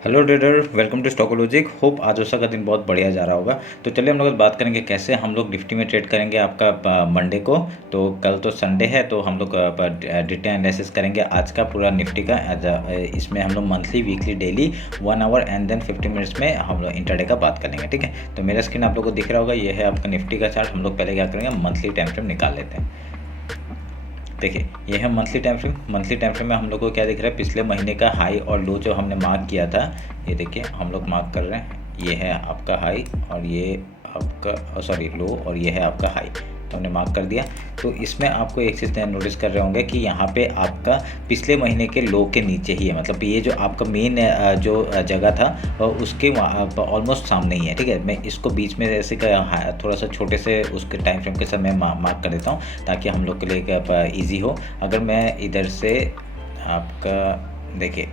Hello trader, welcome to Stockologic. Hope आज का दिन बहुत बढ़िया जा रहा होगा। तो चलिए हम लोग बात करेंगे कैसे हम लोग निफ्टी में ट्रेड करेंगे आपका मंडे को। तो कल तो संडे है, तो हम लोग डेटा एनालिसिस करेंगे आज का पूरा निफ्टी का। इसमें हम लोग monthly, weekly, daily, 1 hour and then 50 minutes में हम लोग इंटरडे का बात करेंगे। ठीक है, तो मेरा स्क्रीन आप लोग को दिख रहा होगा, ये है आपका निफ्टी का चार्ट। हम लोग पहले क्या करेंगे, मंथली टाइम फ्रेम निकाल लेते हैं। देखिए ये है monthly time frame. Monthly time frame में हम लोग को क्या दिख रहा है, पिछले महीने का हाई और लो जो हमने मार्क किया था, ये देखिए हम लोग मार्क कर रहे हैं। ये है आपका हाई और ये आपका सॉरी लो, और ये है आपका हाई, तो हमने मार्क कर दिया। तो इसमें आपको एक चीज़ नोटिस कर रहे होंगे कि यहाँ पे आपका पिछले महीने के लो के नीचे ही है, मतलब ये जो आपका मेन जो जगह था उसके ऑलमोस्ट सामने ही है। ठीक है, मैं इसको बीच में ऐसे थोड़ा सा छोटे से उसके टाइम फ्रेम के साथ मैं मार्क कर देता हूँ ताकि हम लोग के लिए ईजी हो। अगर मैं इधर से आपका देखिए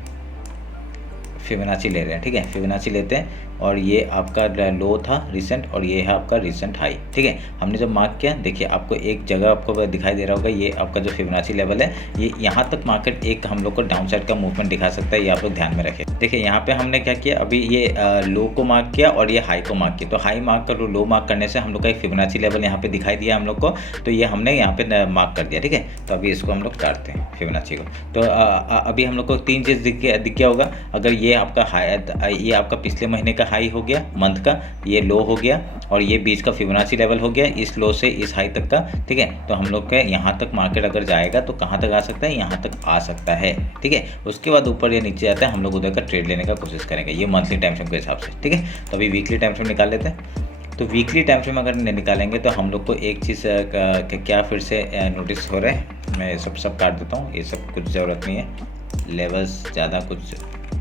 फिबोनाची ले रहे हैं, ठीक है, फिबोनाची लेते हैं और ये आपका लो था रिसेंट और ये है आपका रिसेंट हाई। ठीक है, हमने जब मार्क किया, देखिए आपको एक जगह आपको दिखाई दे रहा होगा, ये आपका जो फिबोनाची लेवल है, ये यहाँ तक मार्केट एक हम लोग को डाउन साइड का मूवमेंट दिखा सकता है, ये आप लोग ध्यान में रखें। देखिए यहाँ पे हमने क्या किया, अभी ये लो को मार्क किया और ये हाई को मार्क किया। तो हाई मार्क कर लो मार्क करने से हम लोग का एक फिबोनाची लेवल यहाँ पे दिखाई दिया हम लोग को, तो ये हमने यहाँ पे मार्क कर दिया। ठीक है, तो अभी इसको हम लोग काटते हैं फिबोनाची को। तो अभी हम लोग को तीन चीज़ दिख गया होगा। अगर ये आपका हाई, ये आपका पिछले महीने का हाई हो गया मंथ का, ये लो हो गया और ये बीच का फिबोनाची लेवल हो गया इस लो से इस हाई तक का। ठीक है, तो हम लोग के यहाँ तक मार्केट अगर जाएगा तो कहाँ तक आ सकता है, यहाँ तक आ सकता है। ठीक है, उसके बाद ऊपर या नीचे आता है, हम लोग उधर का ट्रेड लेने का कोशिश करेंगे, ये मंथली टाइम फ्रेम के हिसाब से। ठीक है, तो अभी वीकली टाइम फ्रेम निकाल लेते हैं। तो वीकली टाइम फ्रेम अगर निकालेंगे तो हम लोग को एक चीज़ क्या फिर से नोटिस हो रहा है। मैं सब काट देता हूँ, ये सब कुछ ज़रूरत नहीं है, लेवल्स ज़्यादा कुछ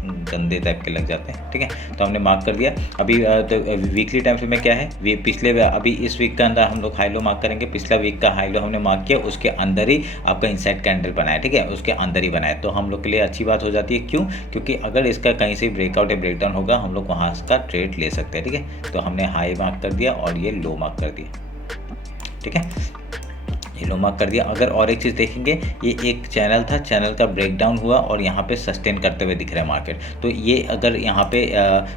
गंदे टाइप के लग जाते हैं। ठीक है, तो हमने मार्क कर दिया। अभी तो वीकली टाइम फ्रेम में क्या है, पिछले अभी इस वीक का अंदर हम लोग हाई लो मार्क करेंगे। पिछला वीक का हाई लो हमने मार्क किया, उसके अंदर ही आपका इनसाइड कैंडल बनाया। ठीक है, उसके अंदर ही बनाया, तो हम लोग के लिए अच्छी बात हो जाती है। क्यों? क्योंकि अगर इसका कहीं से ब्रेकआउट या ब्रेकडाउन होगा, हम लोग वहाँ का ट्रेड ले सकते हैं। ठीक है, तो हमने हाई मार्क कर दिया और ये लो मार्क कर दिया। ठीक है, ये लो मार्क कर दिया। अगर और एक चीज़ देखेंगे, ये एक चैनल था, चैनल का ब्रेकडाउन हुआ और यहाँ पे सस्टेन करते हुए दिख रहा है मार्केट। तो ये अगर यहाँ पे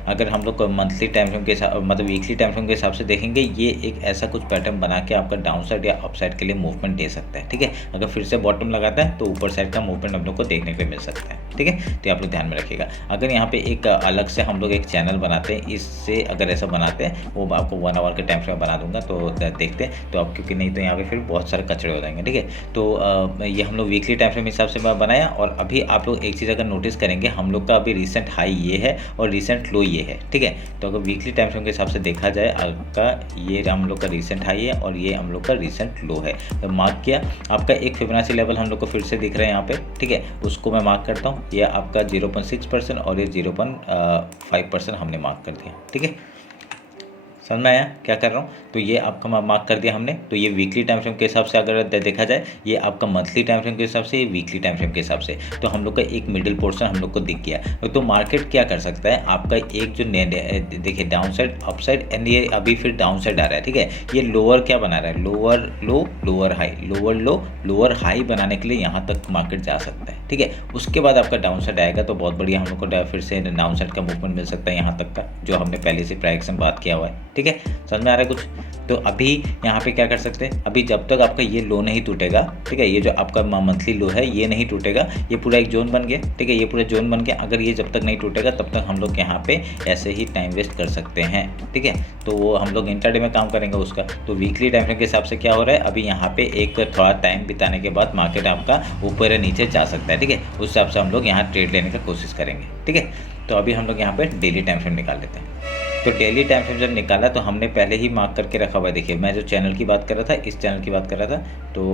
अगर हम लोग मंथली टाइम फ्रेम के हिसाब मतलब वीकली टाइम फ्रेम के हिसाब से देखेंगे, ये एक ऐसा कुछ पैटर्न बना के आपका डाउन साइड या अप साइड के लिए मूवमेंट दे सकता है। ठीक है, अगर फिर से बॉटम लगाता है तो ऊपर साइड का मूवमेंट हम लोग को देखने के लिए मिल सकता है। ठीक है, तो आप लोग ध्यान में रखिएगा। अगर यहाँ पे एक अलग से हम लोग एक चैनल बनाते हैं, इससे अगर ऐसा बनाते हैं, वो आपको 1 आवर के टाइम फ्रेम बना दूंगा तो देखते हैं। तो आप क्योंकि नहीं तो यहाँ पे फिर बहुत सारे कचरे हो जाएंगे। ठीक है, तो ये हम लोग वीकली टाइम फ्रेम हिसाब से बनाया। और अभी आप लोग एक चीज़ अगर नोटिस करेंगे, हम लोग का अभी रिसेंट हाई ये है और रिसेंट लो ये है। ठीक है, तो अगर वीकली टाइम फ्रेम के हिसाब से देखा जाए, आपका ये हम लोग का रिसेंट हाई है और ये हम लोग का रिसेंट लो है। तो मार्क किया, आपका एक फिबोनाची लेवल हम लोग को फिर से दिख रहा है यहाँ पे। ठीक है, उसको मैं मार्क करता हूँ, ये आपका 0.6% और ये 0.5% हमने मार्क कर दिया। ठीक है, समझ में आया क्या कर रहा हूँ? तो ये आपका मार्क कर दिया हमने। तो ये वीकली टाइम फ्रेम के हिसाब से अगर देखा जाए, ये आपका मंथली टाइम फ्रेम के हिसाब से, ये वीकली टाइम फ्रेम के हिसाब से, तो हम लोग का एक मिडिल पोर्शन हम लोग को दिख गया। तो मार्केट क्या कर सकता है, आपका एक जो देखिए down side, up side and ये अभी फिर डाउन साइड आ रहा है। ठीक है, ये लोअर क्या बना रहा है, लोअर लो लोअर हाई, लोअर लो लोअर हाई बनाने के लिए यहाँ तक मार्केट जा सकता है। ठीक है, उसके बाद आपका डाउन साइड आएगा तो बहुत बढ़िया हम लोग को फिर से डाउन साइड का मूवमेंट मिल सकता है, यहाँ तक का जो हमने पहले से प्राइस में बात किया हुआ है। ठीक है, समझ में आ रहा है कुछ? तो अभी यहाँ पे क्या कर सकते हैं, अभी जब तक आपका ये लो नहीं टूटेगा, ठीक है, ये जो आपका मंथली लो है ये नहीं टूटेगा, ये पूरा एक जोन बन गया। ठीक है, ये पूरा जोन बन गया। अगर ये जब तक नहीं टूटेगा तब तक हम लोग यहाँ पे ऐसे ही टाइम वेस्ट कर सकते हैं। ठीक है, तो वो हम लोग इंट्राडे में काम करेंगे उसका। तो वीकली टाइम फ्रेम के हिसाब से क्या हो रहा है, अभी यहाँ पे एक थोड़ा टाइम बिताने के बाद मार्केट आपका ऊपर या नीचे जा सकता है। ठीक है, उस हिसाब से हम लोग यहाँ ट्रेड लेने का कोशिश करेंगे। ठीक है, तो अभी हम लोग यहाँ पे डेली टाइम फ्रेम निकाल लेते हैं। तो डेली टाइम फ्रेम जब निकाला तो हमने पहले ही मार्क करके रखा हुआ है। देखिए मैं जो चैनल की बात कर रहा था, इस चैनल की बात कर रहा था, तो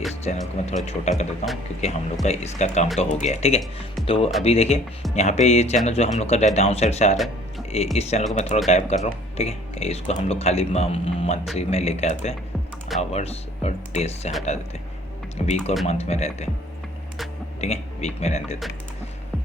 इस चैनल को मैं थोड़ा छोटा कर देता हूँ क्योंकि हम लोग का इसका काम तो हो गया है। ठीक है, तो अभी देखिए यहाँ पे ये चैनल जो हम लोग का डाउन साइड से आ रहा है, इस चैनल को मैं थोड़ा गायब कर रहा हूँ। ठीक है, इसको हम लोग खाली मंथली में लेके आते हैं, आवर्स और डेज से हटा देते हैं, वीक और मंथ में रहते हैं। ठीक है, वीक में रहने देते हैं।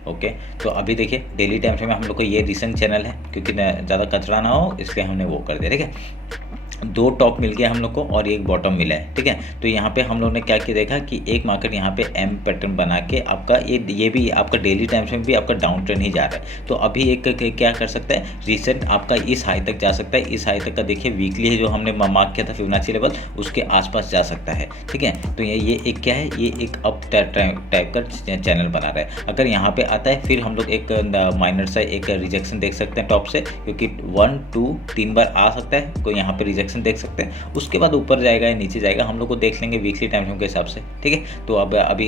ओके, तो अभी देखिए डेली टाइम फ्रेम में हम लोग को ये रिसेंट चैनल है, क्योंकि ज़्यादा कचरा ना हो इसलिए हमने वो कर दिया। ठीक है, दो टॉप मिल गया हम लोग को और एक बॉटम मिला है, ठीक है। तो यहाँ पे हम लोग ने क्या किया देखा कि एक मार्केट यहाँ पे एम पैटर्न बना के आपका ये भी आपका डेली टाइम्स में भी आपका डाउन ट्रेंड ही जा रहा है। तो अभी एक क्या कर सकता है, रिसेंट आपका इस हाई तक जा सकता है। इस हाई तक का देखिए वीकली है जो हमने मार्क किया था फिबोनाची लेवल, उसके आसपास जा सकता है, ठीक है। तो ये एक क्या है, ये एक अप टाइप का चैनल बना रहा है। अगर यहाँ पे आता है फिर हम लोग एक माइनर सा एक रिजेक्शन देख सकते हैं टॉप से, क्योंकि 1 2 3 बार आ सकता है, कोई यहाँ पे रिजेक्शन देख सकते हैं। उसके बाद ऊपर जाएगा या नीचे जाएगा हम लोग को देख लेंगे वीकली टाइम फ्रेम के हिसाब से, ठीक है। तो अब अभी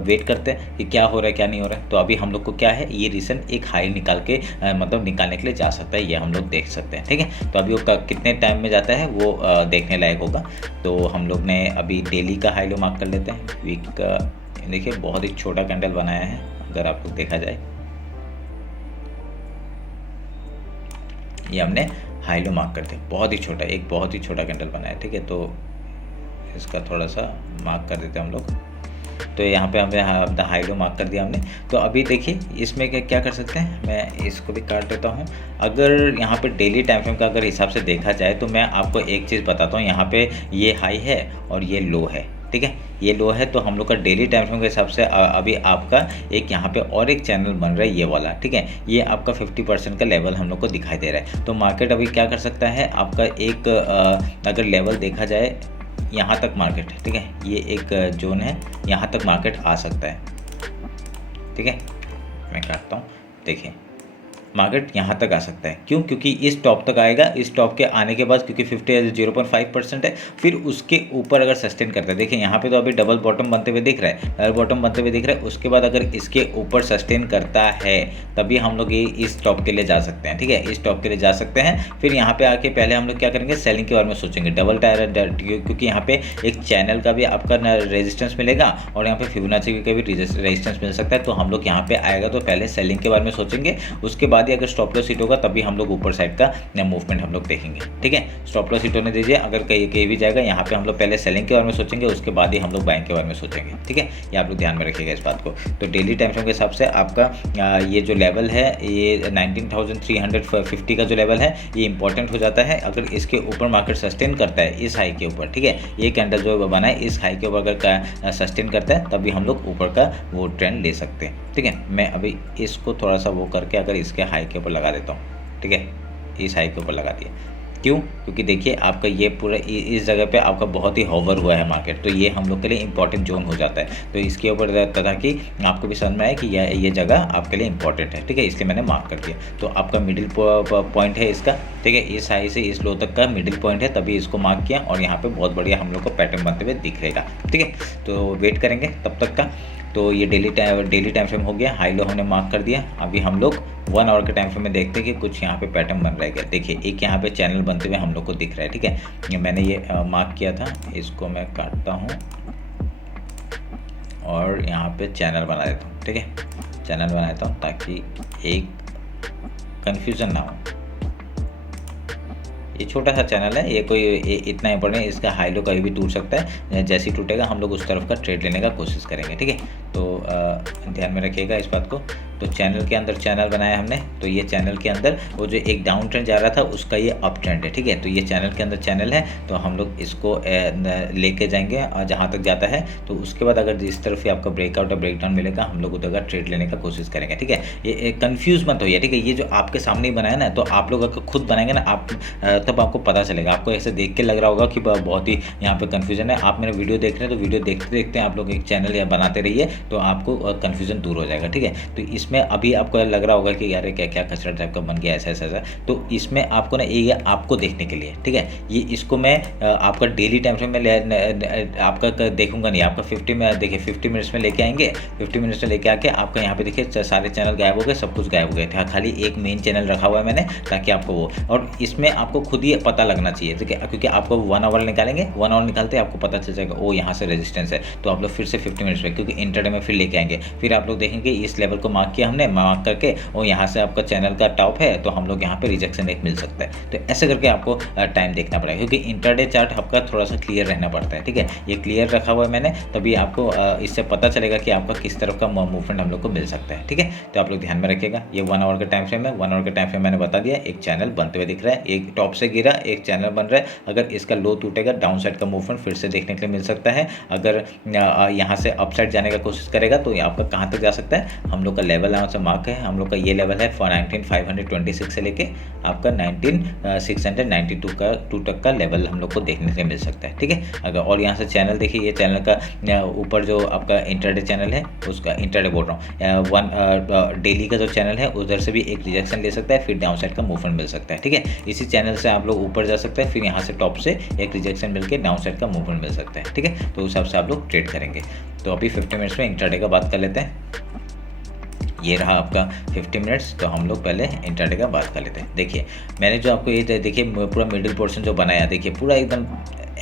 वेट करते हैं कि क्या हो रहा है क्या नहीं हो रहा है। तो अभी हम लोग को क्या है, ये रिसेंट एक हाई निकाल के मतलब निकालने के लिए जा सकता है, ये हम लोग देख सकते हैं, ठीक है। तो अभी वो कितने टाइम में जाता है वो देखने लायक होगा। तो हम लोग ने अभी डेली का हाई लो मार्क कर लेते हैं। वीक का देखिए बहुत ही छोटा कैंडल बनाया है, अगर आप लोग देखा जाए ये हमने हाई लो मार्क करते हैं, बहुत ही छोटा, एक बहुत ही छोटा कैंडल बनाया है, ठीक है। तो इसका थोड़ा सा मार्क कर देते हैं हम लोग। तो यहाँ पे हमने अपना हाई लो मार्क कर दिया हमने। तो अभी देखिए इसमें क्या कर सकते हैं, मैं इसको भी काट देता हूँ। अगर यहाँ पे डेली टाइम फ्रेम का अगर हिसाब से देखा जाए तो मैं आपको एक चीज़ बताता हूँ, यहाँ पे ये हाई है और ये लो है, ठीक है। ये लो है तो हम लोग का डेली टाइम फ्रेम के हिसाब से अभी आपका एक यहाँ पे और एक चैनल बन रहा है ये वाला, ठीक है। ये आपका 50% का लेवल हम लोग को दिखाई दे रहा है। तो मार्केट अभी क्या कर सकता है, आपका एक अगर लेवल देखा जाए यहाँ तक मार्केट, ठीक है, ये एक जोन है, यहाँ तक मार्केट आ सकता है, ठीक है। मैं काटता हूँ, देखिए मार्केट यहाँ तक आ सकता है। क्यों? क्योंकि इस टॉप तक आएगा, इस टॉप के आने के बाद क्योंकि 0.5% है, फिर उसके ऊपर अगर सस्टेन करता है, देखिए यहाँ पे तो अभी डबल बॉटम बनते हुए दिख रहा है, डबल बॉटम बनते हुए दिख रहा है। उसके बाद अगर इसके ऊपर सस्टेन करता है तभी हम लोग ये इस टॉप के लिए जा सकते हैं, ठीक है, इस टॉप के लिए जा सकते हैं। फिर यहाँ पे आके पहले हम लोग क्या करेंगे, सेलिंग के बारे में सोचेंगे, डबल टायर, क्योंकि यहाँ पे एक चैनल का भी आपका रेजिस्टेंस मिलेगा और यहाँ पे फिबोनाची का भी रेजिस्टेंस मिल सकता है। तो हम लोग यहाँ पे आएगा तो पहले सेलिंग के बारे में सोचेंगे, उसके बाद ही अगर स्टॉप लॉस हिट होगा तभी हम लोग ऊपर साइड का मूवमेंट हम लोग देखेंगे, ठीक है। स्टॉप लॉस हिट होने दीजिए, अगर कहीं भी जाएगा यहाँ पे हम लोग पहले सेलिंग के बारे में सोचेंगे, उसके बाद ही हम लोग बाइंग के बारे में सोचेंगे, ठीक है। ये आप लोग ध्यान में रखिएगा इस बात को। तो डेली टाइम फ्रेम के हिसाब से आपका ये जो लेवल है, ये 19,350 का जो लेवल है ये इंपॉर्टेंट हो जाता है। अगर इसके ऊपर मार्केट सस्टेन करता है इस हाई के ऊपर, ठीक है, ये कैंडल जो बना है इस हाई के ऊपर अगर सस्टेन करता है तभी हम लोग ऊपर का वो ट्रेंड ले सकते हैं, ठीक है। मैं अभी इसको थोड़ा सा वो करके अगर इसके हाई के ऊपर लगा देता हूँ, ठीक है, इस हाई के ऊपर लगा दिया। क्यों? क्योंकि देखिए आपका ये पूरा इस जगह पे आपका बहुत ही होवर हुआ है मार्केट, तो ये हम लोग के लिए इंपॉर्टेंट जोन हो जाता है। तो इसके ऊपर तथा कि आपको भी समझ में आए कि ये जगह आपके लिए इंपॉर्टेंट है, ठीक है, इसलिए मैंने मार्क कर दिया। तो आपका मिडिल पॉइंट है इसका, ठीक है, इस हाई से इस लो तक का मिडिल पॉइंट है, तभी इसको मार्क किया और यहाँ पर बहुत बढ़िया हम लोग को पैटर्न बनते हुए दिख रहेगा, ठीक है। तो वेट करेंगे तब तक का। तो ये डेली टाइम फ्रेम हो गया, हाई लो हमने मार्क कर दिया। अभी हम लोग 1 आवर के टाइम फ्रेम में देखते हैं कि कुछ यहाँ पे पैटर्न बन रहा है क्या। देखिए एक यहाँ पे चैनल बनते हुए हम लोग को दिख रहा है, ठीक है। मैंने ये मार्क किया था, इसको मैं काटता हूँ और यहाँ पे चैनल बना देता हूँ, ठीक है, चैनल बना देता हूँ ताकि एक कन्फ्यूज़न ना हो। ये छोटा सा चैनल है, ये कोई इतना इंपॉर्टेंट है, इसका हाई लो कभी भी टूट सकता है, जैसे ही टूटेगा हम लोग उस तरफ का ट्रेड लेने का कोशिश करेंगे, ठीक है। तो ध्यान में रखिएगा इस बात को। तो चैनल के अंदर चैनल बनाया हमने, तो ये चैनल के अंदर वो जो एक डाउन ट्रेंड जा रहा था उसका ये अप ट्रेंड है, ठीक है। तो ये चैनल के अंदर चैनल है, तो हम लोग इसको लेके जाएंगे और जहाँ तक जाता है, तो उसके बाद अगर जिस तरफ ही आपका ब्रेकआउट और ब्रेकडाउन मिलेगा हम लोग उधर का ट्रेड लेने का कोशिश करेंगे, ठीक है। ये कन्फ्यूज मत होइए, ठीक है। ये जो आपके सामने ही बनाया ना, तो आप लोग अगर खुद बनाएंगे ना आप तब आपको पता चलेगा। आपको ऐसे देख के लग रहा होगा कि बहुत ही यहाँ पे कन्फ्यूजन है। आप मेरे वीडियो देख रहे हैं तो वीडियो देखते देखते आप लोग एक चैनल या बनाते रहिए, तो आपको कन्फ्यूजन दूर हो जाएगा, ठीक है। तो इसमें अभी आपको लग रहा होगा कि यार क्या क्या कचरा टाइप का बन गया, ऐसा ऐसा, तो इसमें आपको ना ये आपको देखने के लिए, ठीक है। ये इसको मैं आपका डेली टाइम फ्रेम में आपका देखूंगा नहीं, आपका 50 में देखिए 50 मिनट्स में लेके आएंगे। 50 मिनट्स में लेके आके आपका यहाँ पे देखिए सारे चैनल गायब हो गए, सब कुछ गायब हो गए थे, खाली एक मेन चैनल रखा हुआ है मैंने, ताकि आपको वो, और इसमें आपको खुद ही पता लगना चाहिए, ठीक है। क्योंकि आपको 1 आवर निकालेंगे, 1 आवर निकालते आपको पता चल जाएगा ओ यहाँ से रेजिस्टेंस है, तो आप लोग फिर से 50 मिनट्स में, क्योंकि इंटरडे लेवल में फिर लेके आएंगे। फिर आप लोग देखेंगे इस लेवल को मार्क किया हमने, मार्क करके और यहाँ से आपका चैनल का टॉप है तो हम लोग यहाँ पे रिजेक्शन एक मिल सकता है। तो ऐसे करके आपको टाइम देखना पड़ेगा, क्योंकि इंट्राडे चार्ट आपका थोड़ा सा क्लियर रहना पड़ता है। ठीक है, ये क्लियर रखा हुआ है मैंने, तभी आपको इससे पता चलेगा कि आपका किस तरफ का मूवमेंट हम लोग को मिल सकता है। ठीक है, तो आप लोग ध्यान में रखिएगा। ये 1 आवर का टाइम फ्रेम है, 1 आवर का टाइम फ्रेम मैंने बता दिया। एक चैनल बनते हुए दिख रहा है, एक टॉप से गिरा, एक चैनल बन रहा है। अगर इसका लो टूटेगा, डाउन साइड का मूवमेंट फिर से देखने के लिए मिल सकता है। अगर यहाँ से अप साइड जाने का कोशिश करेगा तो आपका कहाँ तक जा सकता है, हम लोग का लेवल यहाँ से मार्क है, हम लोग का ये लेवल है 19,526 से लेके आपका 19,692 का तक का लेवल हम लोग को देखने से मिल सकता है। ठीक है, अगर और यहाँ से चैनल देखिए, ये चैनल का ऊपर जो आपका इंट्राडे चैनल है, उसका इंट्राडे बोल रहा हूँ, डेली का जो चैनल है उधर से भी एक रिजेक्शन ले सकता है, फिर डाउन साइड का मूवमेंट मिल सकता है। ठीक है, इसी चैनल से आप लोग ऊपर जा सकते हैं, फिर यहाँ से टॉप से एक रिजेक्शन मिलकर डाउन साइड का मूवमेंट मिल सकता है। ठीक है, तो उस हिसाब से आप लोग ट्रेड करेंगे। तो अभी 50 मिनट्स में इंट्राडे का बात कर लेते हैं। ये रहा आपका 50 मिनट्स। तो हम लोग पहले इंट्राडे का बात कर लेते हैं। देखिए मैंने जो आपको ये देखिए पूरा मिडिल पोर्शन जो बनाया, देखिए पूरा एकदम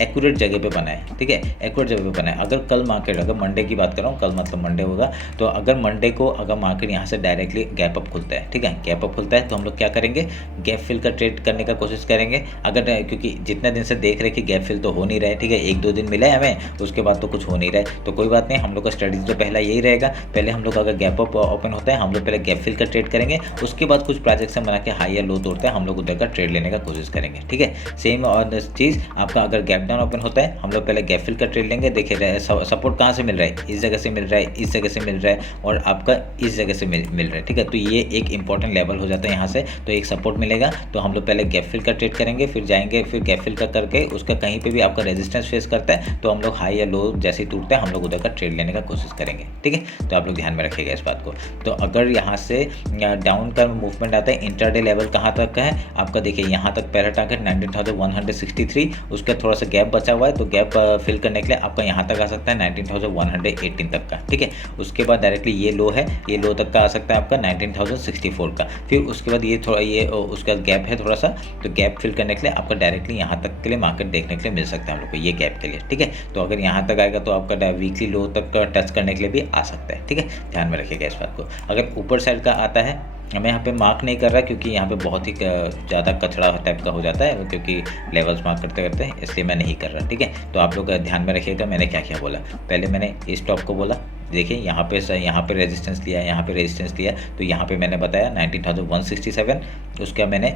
एक्यूरेट जगह पे बना है। ठीक है, एक्यूरेट जगह पे बना है। अगर कल मार्केट, अगर मंडे की बात कर रहा हूँ, कल मतलब मंडे होगा, तो अगर मंडे को अगर मार्केट यहाँ से डायरेक्टली गैप अप खुलता है, ठीक है, गैप अप खुलता है, तो हम लोग क्या करेंगे, गैप फिल का ट्रेड करने का कोशिश करेंगे। अगर क्योंकि जितने दिन से देख रहे कि गैप फिल तो हो नहीं रहा है, ठीक है, 1-2 दिन मिला है हमें, उसके बाद तो कुछ हो नहीं रहा है, तो कोई बात नहीं, हम लोग का स्ट्रेटजी तो पहला यही रहेगा। पहले हम लोग अगर गैप अप ओपन होता है, हम लोग पहले गैप फिल का ट्रेड करेंगे, उसके बाद कुछ प्रोजेक्शन बना के हाई या लो तोड़ते हैं, हम लोग उधर का ट्रेड लेने का कोशिश करेंगे। ठीक है, सेम और चीज़ आपका अगर गैप डाउन ओपन होता है, हम लोग पहले गैप फिल का ट्रेड लेंगे। देखिए सपोर्ट कहाँ से मिल रहा है, इस जगह से मिल रहा है, इस जगह से मिल रहा है, और आपका इस जगह से मिल रहा है। ठीक है, तो ये एक इंपॉर्टेंट लेवल हो जाता है यहाँ से, तो एक सपोर्ट मिलेगा, तो हम लोग पहले गैप फिल का ट्रेड करेंगे, फिर जाएंगे, फिर गैप फिल का करके उसका कहीं पे भी आपका रेजिस्टेंस फेस करता है, तो हम लोग हाई या लो जैसे ही टूटता है, हम लोग उधर का ट्रेड लेने का कोशिश करेंगे। ठीक है, तो आप लोग ध्यान में रखिएगा इस बात को। तो अगर यहाँ से डाउन का मूवमेंट आता है, इंट्राडे लेवल कहाँ तक का है आपका, देखिए यहाँ तक पहला टारगेट 19,163, उसका थोड़ा सा गैप बचा हुआ है, तो गैप फिल करने के लिए आपका यहाँ तक आ सकता है 19,118 तक का। ठीक है, उसके बाद डायरेक्टली ये लो है, ये लो तक का आ सकता है आपका 19,064 का। फिर उसके बाद ये थोड़ा ये उसका गैप है थोड़ा सा, तो गैप फिल करने के लिए आपका डायरेक्टली यहाँ तक के लिए मार्केट देखने के लिए मिल सकता है हम लोग को, ये गैप के लिए। ठीक है, तो अगर यहाँ तक आएगा तो आपका वीकली लो तक का टच करने के लिए भी आ सकता है। ठीक है, ध्यान में रखिएगा इस बात को। अगर ऊपर साइड का आता है, मैं यहाँ पे मार्क नहीं कर रहा क्योंकि यहाँ पे बहुत ही ज़्यादा कचड़ा टाइप का हो जाता है, क्योंकि लेवल्स मार्क करते करते, इसलिए मैं नहीं कर रहा। ठीक है, तो आप लोग ध्यान में रखिएगा मैंने क्या क्या बोला। पहले मैंने इस टॉप को बोला, देखिए यहाँ पे रेजिस्टेंस लिया, यहाँ पे रेजिस्टेंस लिया, तो यहाँ पे मैंने बताया 19,167, उसका मैंने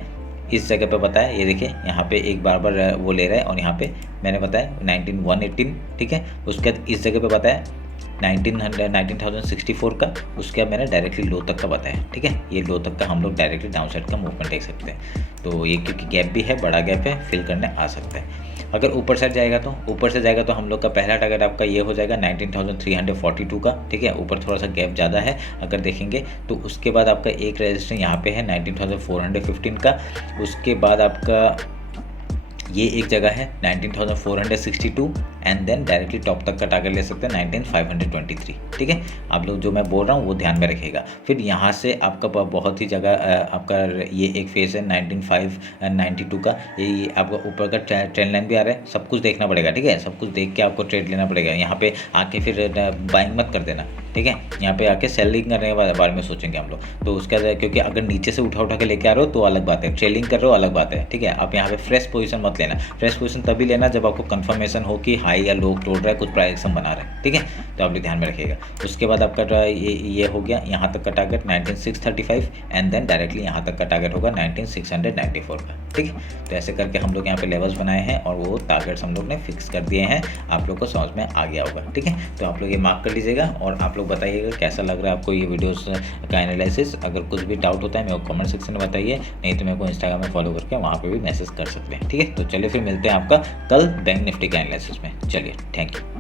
इस जगह पे बताया, ये देखिए यहाँ पे एक बार वो ले रहा है, और यहाँ पे मैंने बताया 19,118। ठीक है, उसके बाद इस जगह पे बताया 19,064 का, उसके बाद मैंने डायरेक्टली लो तक का बताया। ठीक है, ये लो तक का हम लोग डायरेक्टली डाउन साइड का मूवमेंट देख सकते हैं। तो ये क्योंकि गैप भी है, बड़ा गैप है, फिल करने आ सकता है। अगर ऊपर साइड जाएगा तो हम लोग का पहला टारगेट आपका ये हो जाएगा 19,342 का। ठीक है, ऊपर थोड़ा सा गैप ज़्यादा है अगर देखेंगे तो। उसके बाद आपका एक रेजिस्टेंस यहाँ पे है 19,415 का। उसके बाद आपका ये एक जगह है 19,462, एंड देन डायरेक्टली टॉप तक का टारगेट ले सकते हैं 19,523। ठीक है, आप लोग जो मैं बोल रहा हूँ वो ध्यान में रखिएगा। फिर यहाँ से आपका बहुत ही जगह आपका ये एक फेस है 19,592 का, ये आपका ऊपर का ट्रेंड लाइन भी आ रहा है, सब कुछ देखना पड़ेगा। ठीक है, सब कुछ देख के आपको ट्रेड लेना पड़ेगा। यहाँ पे आके फिर बाइंग मत कर देना। ठीक है, यहाँ पे आके सेलिंग करने के बारे में सोचेंगे हम लोग, तो उसका क्योंकि अगर नीचे से उठा के लेके आ रहे हो तो अलग बात है, ट्रेलिंग कर रहे हो अलग बात है। ठीक है, आप यहाँ पे फ्रेश पोजीशन मत लेना। फ्रेश पोजीशन तभी लेना जब आपको कंफर्मेशन हो कि हाई या लो तोड़ रहा है, कुछ प्राइजेक्शन बना रहा है। ठीक है, तो आप लोग ध्यान में रखिएगा। उसके बाद आपका ये हो गया यहाँ तक का टारगेट 19,635, एंड देन डायरेक्टली यहाँ तक का टारगेट होगा 19,694 का। ठीक है, तो ऐसे करके हम लोग यहाँ पे लेवल्स बनाए हैं और वो टारगेट्स हम लोग ने फिक्स कर दिए हैं। आप लोग को समझ में आ गया होगा। ठीक है, तो आप लोग ये मार्क कर लीजिएगा और आप लोग बताइएगा कैसा लग रहा है आपको ये वीडियोस का एनालिसिस। अगर कुछ भी डाउट होता है मेरे को कमेंट सेक्शन में बताइए, नहीं तो मेरे को इंस्टाग्राम में फॉलो करके वहाँ पे भी मैसेज कर सकते हैं। ठीक है, तो चलिए फिर मिलते हैं आपका कल बैंक निफ्टी के एनालिसिस में। चलिए, थैंक यू।